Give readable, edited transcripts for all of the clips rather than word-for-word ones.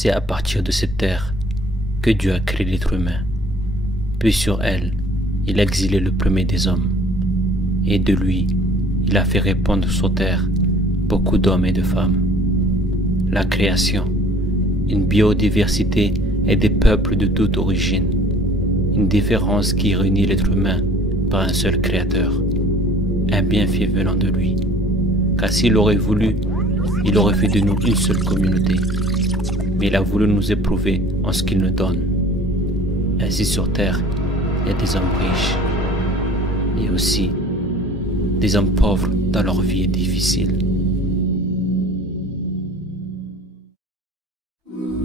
C'est à partir de cette terre que Dieu a créé l'être humain. Puis sur elle, il a exilé le premier des hommes. Et de lui, il a fait répandre sur terre beaucoup d'hommes et de femmes. La création, une biodiversité et des peuples de toute origine. Une différence qui réunit l'être humain par un seul créateur. Un bienfait venant de lui. Car s'il aurait voulu, il aurait fait de nous une seule communauté. Mais il a voulu nous éprouver en ce qu'il nous donne. Ainsi sur terre, il y a des hommes riches et aussi des hommes pauvres dans leur vie difficile.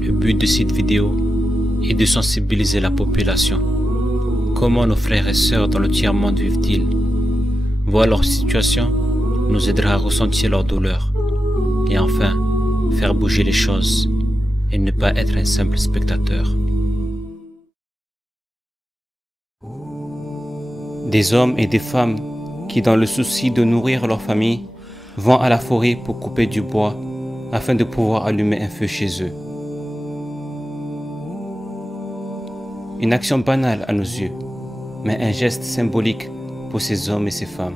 Le but de cette vidéo est de sensibiliser la population. Comment nos frères et sœurs dans le tiers-monde vivent-ils? Voir leur situation nous aidera à ressentir leur douleur et enfin faire bouger les choses et ne pas être un simple spectateur. Des hommes et des femmes qui, dans le souci de nourrir leur famille, vont à la forêt pour couper du bois afin de pouvoir allumer un feu chez eux. Une action banale à nos yeux, mais un geste symbolique pour ces hommes et ces femmes.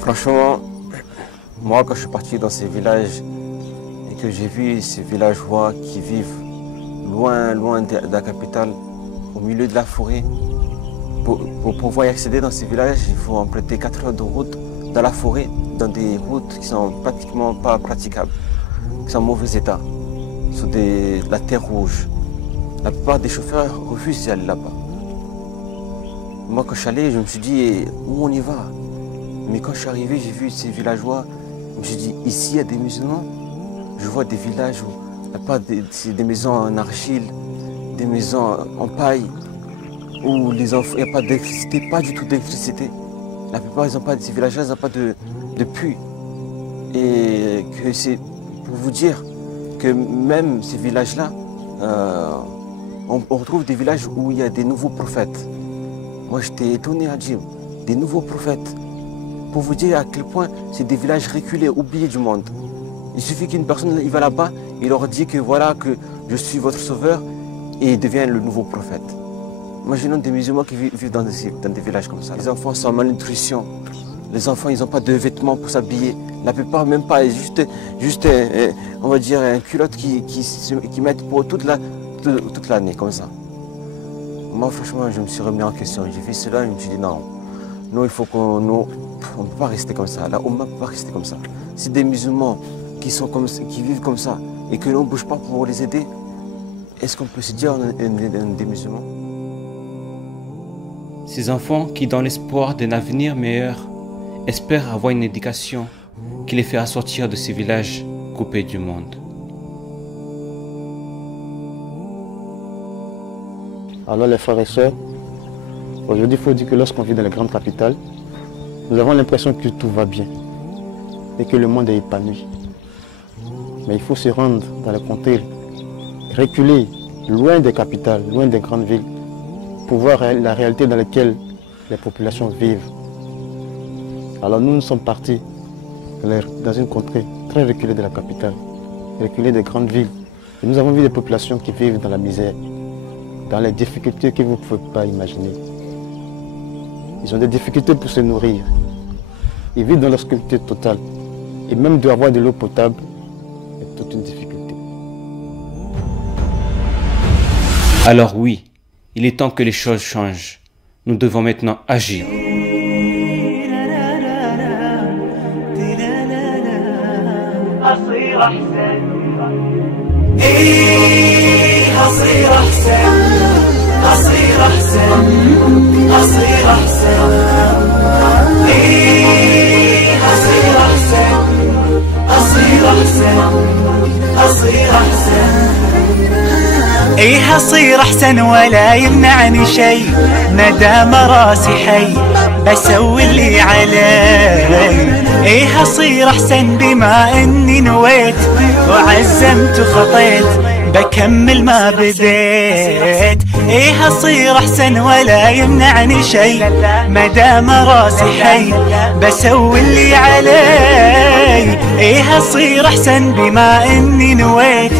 Franchement, moi quand je suis parti dans ces villages et que j'ai vu ces villageois qui vivent loin de la capitale, au milieu de la forêt, pour pouvoir y accéder dans ces villages, il faut emprunter 4 heures de route dans la forêt, dans des routes qui sont pratiquement pas praticables, qui sont en mauvais état, sur de la terre rouge. La plupart des chauffeurs refusent d'y aller là-bas. Moi quand je suis allé, je me suis dit, où on y va? Mais quand je suis arrivé, j'ai vu ces villageois, je me suis dit, ici il y a des musulmans. Je vois des villages où c'est des maisons en argile, des maisons en paille, où les enfants, il n'y a pas d'électricité, pas du tout d'électricité. La plupart, ces villageois, ils n'ont pas de puits. Et que c'est pour vous dire que même ces villages-là, on retrouve des villages où il y a des nouveaux prophètes. Moi, j'étais étonné à dire, des nouveaux prophètes. Pour vous dire à quel point c'est des villages reculés, oubliés du monde. Il suffit qu'une personne il va là-bas, il leur dit que voilà, que je suis votre sauveur et il devient le nouveau prophète. Imaginons des musulmans qui vivent dans des villages comme ça. Les enfants sont en malnutrition. Les enfants, ils n'ont pas de vêtements pour s'habiller. La plupart, même pas, juste on va dire, un culotte qui mettent pour toute l'année, comme ça. Moi, franchement, je me suis remis en question. J'ai fait cela et je me suis dit non. Nous, il faut on ne peut pas rester comme ça. La Oumma ne peut pas rester comme ça. Si des musulmans qui vivent comme ça et que l'on ne bouge pas pour les aider, est-ce qu'on peut se dire des musulmans? Ces enfants qui, dans l'espoir d'un avenir meilleur, espèrent avoir une éducation qui les fera sortir de ces villages coupés du monde. Alors les frères et sœurs, aujourd'hui, il faut dire que lorsqu'on vit dans les grandes capitales, nous avons l'impression que tout va bien et que le monde est épanoui. Mais il faut se rendre dans les contrées, reculer loin des capitales, loin des grandes villes, pour voir la réalité dans laquelle les populations vivent. Alors nous sommes partis dans une contrée très reculée de la capitale, reculée des grandes villes. Et nous avons vu des populations qui vivent dans la misère, dans les difficultés que vous ne pouvez pas imaginer. Ils ont des difficultés pour se nourrir. Ils vivent dans l'obscurité totale. Et même d'avoir de l'eau potable est toute une difficulté. Alors oui, il est temps que les choses changent. Nous devons maintenant agir. ايه اصير احسن ولا يمنعني شي مدام راسي حي بسوي اللي علي. ايه اصير احسن بما اني نويت وعزمت وخطيت بكمل ما بديت. ايه اصير احسن ولا يمنعني شي، مدام راسي حي بسوي اللي علي. ايه اصير احسن بما اني نويت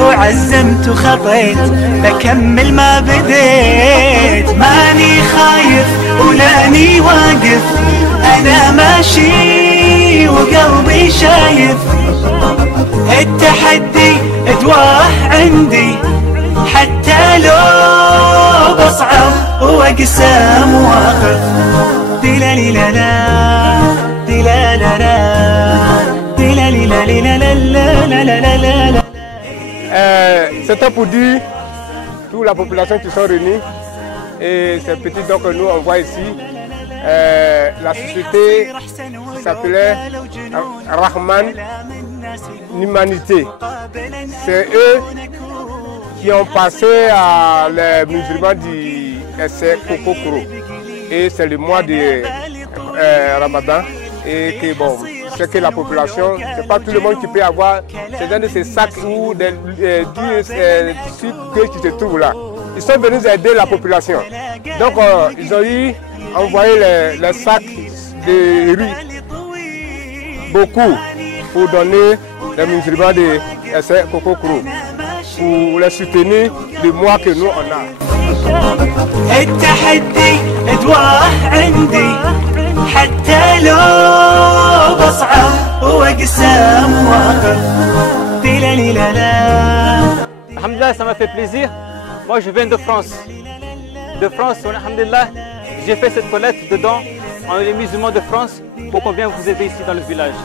وعزمت وخطيت، بكمل ما بديت. ماني خايف ولاني واقف، انا ماشي وقلبي شايف. التحدي ادواه عندي، حتى لو بصعب واقسام واخف. دلالي لا لا دلالي لا دلالي لا لا لا لا لا لا لا. C'était pour dire toute la population qui sont réunie et ces petits dons que nous on voit ici. La société s'appelait Rahman l'Humanité. C'est eux qui ont passé à les musulmans du essai Kokokoro. Et c'est le mois de Ramadan. Et que bon, c'est que la population, c'est pas tout le monde qui peut avoir ces sacs ou des tissus qui se trouvent là. Ils sont venus aider la population. Donc ils ont eu envoyé les sacs de riz, beaucoup, pour donner les musulmans de essai Kokokoro, pour les soutenir le mois que nous on a. التحدي ادواه عندي، حتى لو بصعب واقسام واخف. دلالي لا لا. Alhamdulillah, ça m'a fait plaisir. Moi je viens de France. De France, alhamdulillah, j'ai fait cette collecte dedans, les musulmans de France, pour qu'on vienne vous aider ici dans le village.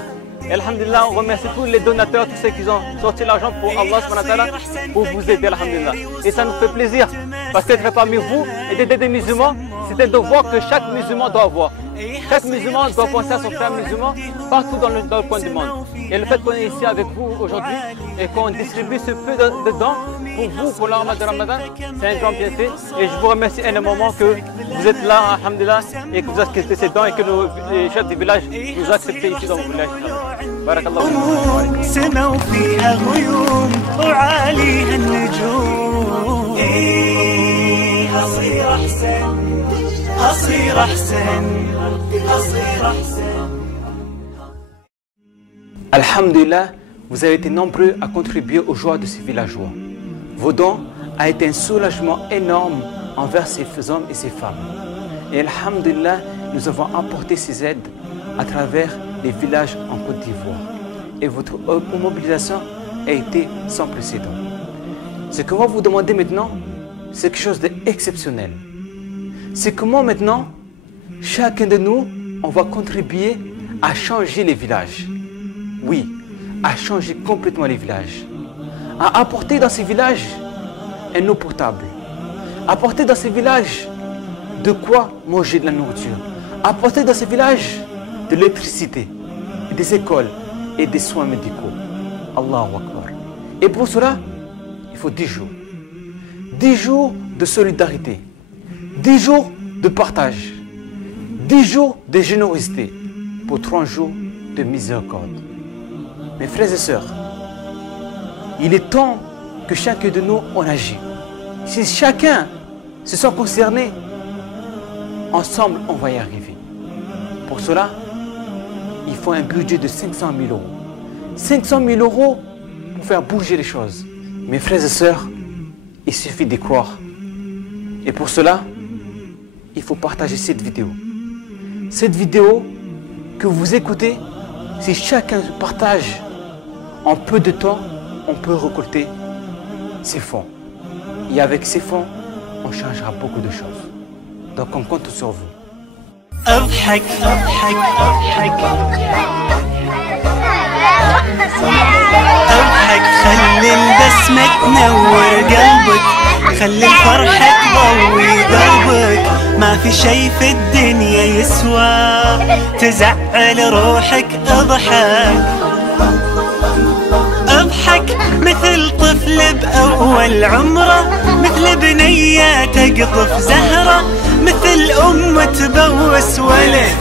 Et alhamdulillah, on remercie tous les donateurs, tous ceux qui ont sorti l'argent pour Allah subhanahu wa ta'ala, pour vous aider, alhamdulillah. Et ça nous fait plaisir, parce qu'être parmi vous et d'aider des musulmans, c'est un devoir que chaque musulman doit avoir. Chaque musulman doit penser à son frère musulman partout dans le coin du monde. Et le fait qu'on est ici avec vous aujourd'hui et qu'on distribue ce peu de dons pour vous, pour le Ramadan, c'est un grand bienfait. Et je vous remercie énormément que vous êtes là, alhamdulillah, et que vous acceptez ces dons et que les chefs du village nous acceptent ici dans mon village. Barakallah. سما وفيها غيوم وعاليها النجوم. ايه اصير احسن اصير احسن اصير احسن. Alhamdulillah, vous avez été nombreux à contribuer aux joies de ces villageois. Vos dons a été un soulagement énorme envers ces hommes et ces femmes. Et alhamdulillah, nous avons apporté ces aides à travers les villages en Côte d'Ivoire. Et votre mobilisation a été sans précédent. Ce que moi vous demandez maintenant, c'est quelque chose d'exceptionnel. C'est comment maintenant, chacun de nous, on va contribuer à changer les villages. Oui, à changer complètement les villages. À apporter dans ces villages un eau potable. Apporter dans ces villages de quoi manger de la nourriture. Apporter dans ces villages de l'électricité, des écoles et des soins médicaux. Allahu Akbar. Et pour cela, il faut 10 jours. 10 jours de solidarité. 10 jours de partage. 10 jours de générosité. Pour 30 jours de miséricorde. Mes frères et sœurs, il est temps que chacun de nous en agit. Si chacun se sent concerné, ensemble on va y arriver. Pour cela, il faut un budget de 500 000 euros. 500 000 euros pour faire bouger les choses. Mes frères et sœurs, il suffit d'y croire. Et pour cela, il faut partager cette vidéo. Cette vidéo que vous écoutez, si chacun partage en peu de temps, on peut récolter ces fonds. Et avec ces fonds, on changera beaucoup de choses. Donc on compte sur vous. اضحك اضحك اضحك اضحك، خلي البسمة تنور قلبك، خلي الفرحة تضوي دربك. ما في شي في الدنيا يسوى تزعل روحك. اضحك اضحك مثل طفل بأول عمره، مثل بنية تقطف زهرة، مثل أم تبوس ولد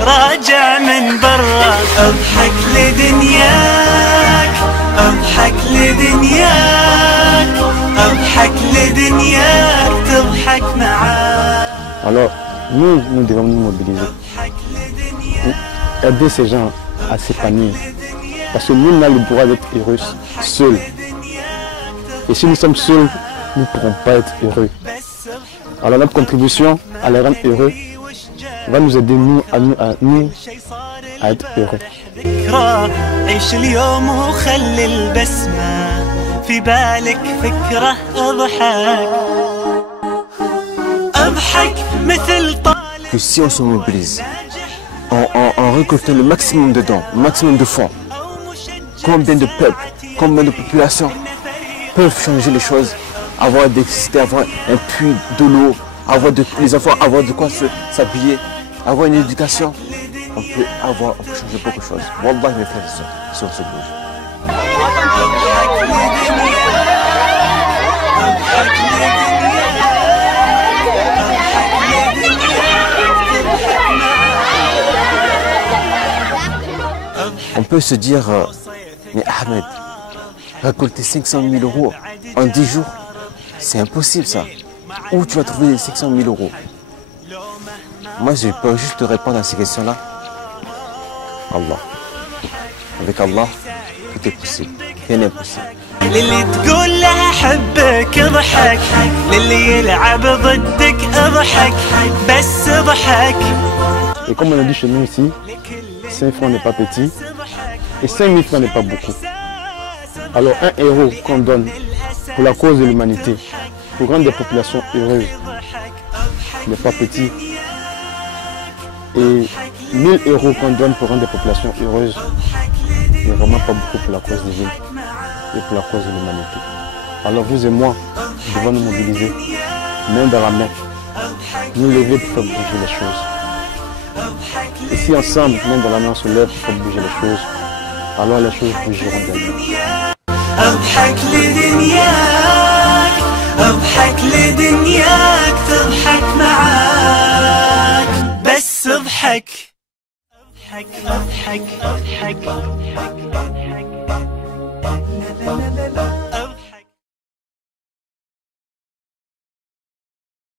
راجع من برا. اضحك لدنياك، اضحك لدنياك اضحك لدنياك تضحك معاك. Alors, nous devons nous mobiliser pour aider ces gens à s'épanouir. Parce que nous, on a le droit d'être heureux seuls. Et si nous sommes seuls, nous ne pourrons pas être heureux. Alors notre contribution à les rendre heureux va nous aider à être heureux. عيش اليوم وخلي البسمة في بالك فكرة اضحك مثل طالب. Que si on se mobilise, en récoltant le maximum de dons, le maximum de fonds, combien de peuples, combien de populations peuvent changer les choses, avoir des cités, avoir un puits de l'eau, avoir les enfants, avoir de quoi s'habiller, avoir une éducation, on peut changer beaucoup de choses. Wallah, mes frères et sœurs, si on se bouge. On peut se dire, mais Ahmed, récolter 500 000 euros en 10 jours, c'est impossible ça. Où tu vas trouver 500 000 euros? Moi, je peux juste te répondre à ces questions-là. Allah. Avec Allah, tout est possible. Rien n'est impossible. للي تقول له حبك اضحك للي يلعب ضدك اضحك بس اضحك. Et comme on a dit chez nous ici, 5 francs n'est pas petit et 5 000 francs n'est pas beaucoup. Alors un euro qu'on donne pour la cause de l'humanité, pour rendre des populations heureuses, n'est pas petit. Et 1000 euros qu'on donne pour rendre des populations heureuses, n'est vraiment pas beaucoup pour la cause divine et pour la cause de l'humanité. Alors vous et moi, nous devons nous mobiliser, main dans la main, nous lever pour faire bouger les choses. Et si ensemble, main dans la main, on se lève pour faire bouger les choses, alors les choses bougeront d'elles-mêmes. اضحك لدنياك اضحك لدنياك تضحك معاك بس اضحك اضحك اضحك اضحك اضحك